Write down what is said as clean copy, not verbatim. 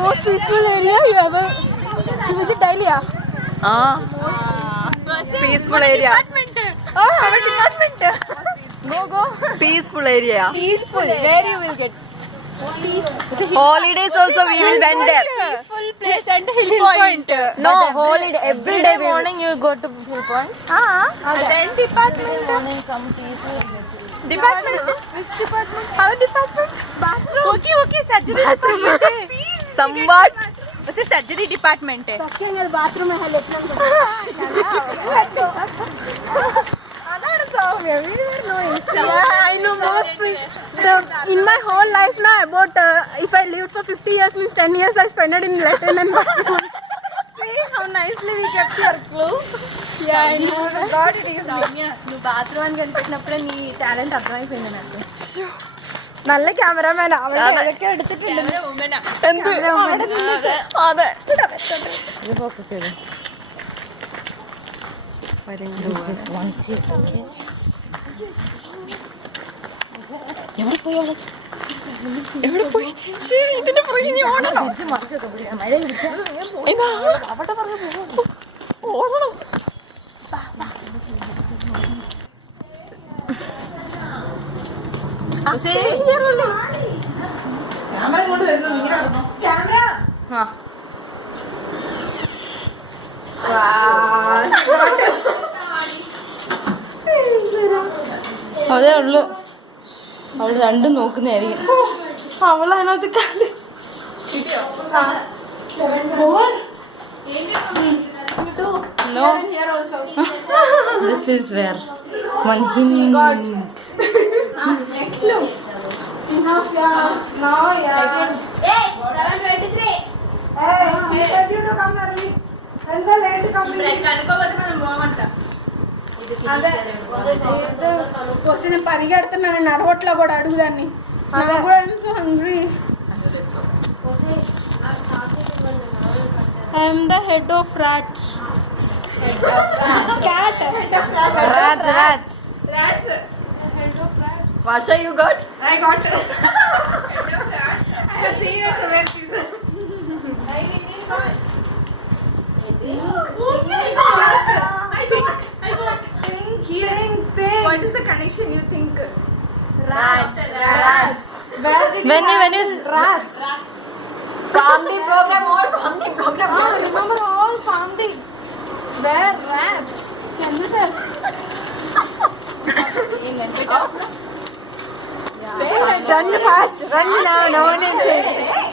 most peaceful area you ever visit daily? Peaceful area. Oh, our department. Go. Peaceful area. Peaceful. Where you will get? Holidays also we will went there. Peaceful place and Hill Point. No, holiday every day we morning you go to Hill Point. Then department. Department. Which department? Our department. Bathroom. Okay. Surgery department. Somewhat. What's the surgery department? Bathroom I know most. In my whole life now, about if I lived for 50 years means 10 years I spent it in Latin and bathroom. See how nicely we kept your clue. Yeah, I know. God, it is Soumya. You bathroom and കണ്ടിട്ടപ്പോ നീ talent അർത്ഥമായിപ്പോയി నాకు. നല്ല cameraman അവൻ അതൊക്കെ എടുത്തിട്ടുണ്ട്. എന്ത്? അതെ. ഇത് focus ചെയ്തു. എവിടെ പോയി ഇതിന്റെ പുറകെ ഓടണം. അവിടെ പറഞ്ഞു ഓടണം. അതേ ഉള്ളു. അവള് രണ്ടും നോക്കുന്നതായിരിക്കും. അവളതിനകത്ത് കണ്ട് No. This is where one hint. Next look. Now, yeah. Hey, 7:23. Hey, we said you to come early. And the late coming. నేను పరిగెడుతున్నాను నడవట్లో కూడా అడుగుదాన్ని. So hungry. I'm the head of rats. Cat. Rats. Rats. Head of rats. Vasha, you got? I got. Head of rats. I have seen it somewhere. I got. Think. What is the connection you think? Rats. When you Rats. family program. Remember all family. Where rats? Run fast. Run now. No one is saying.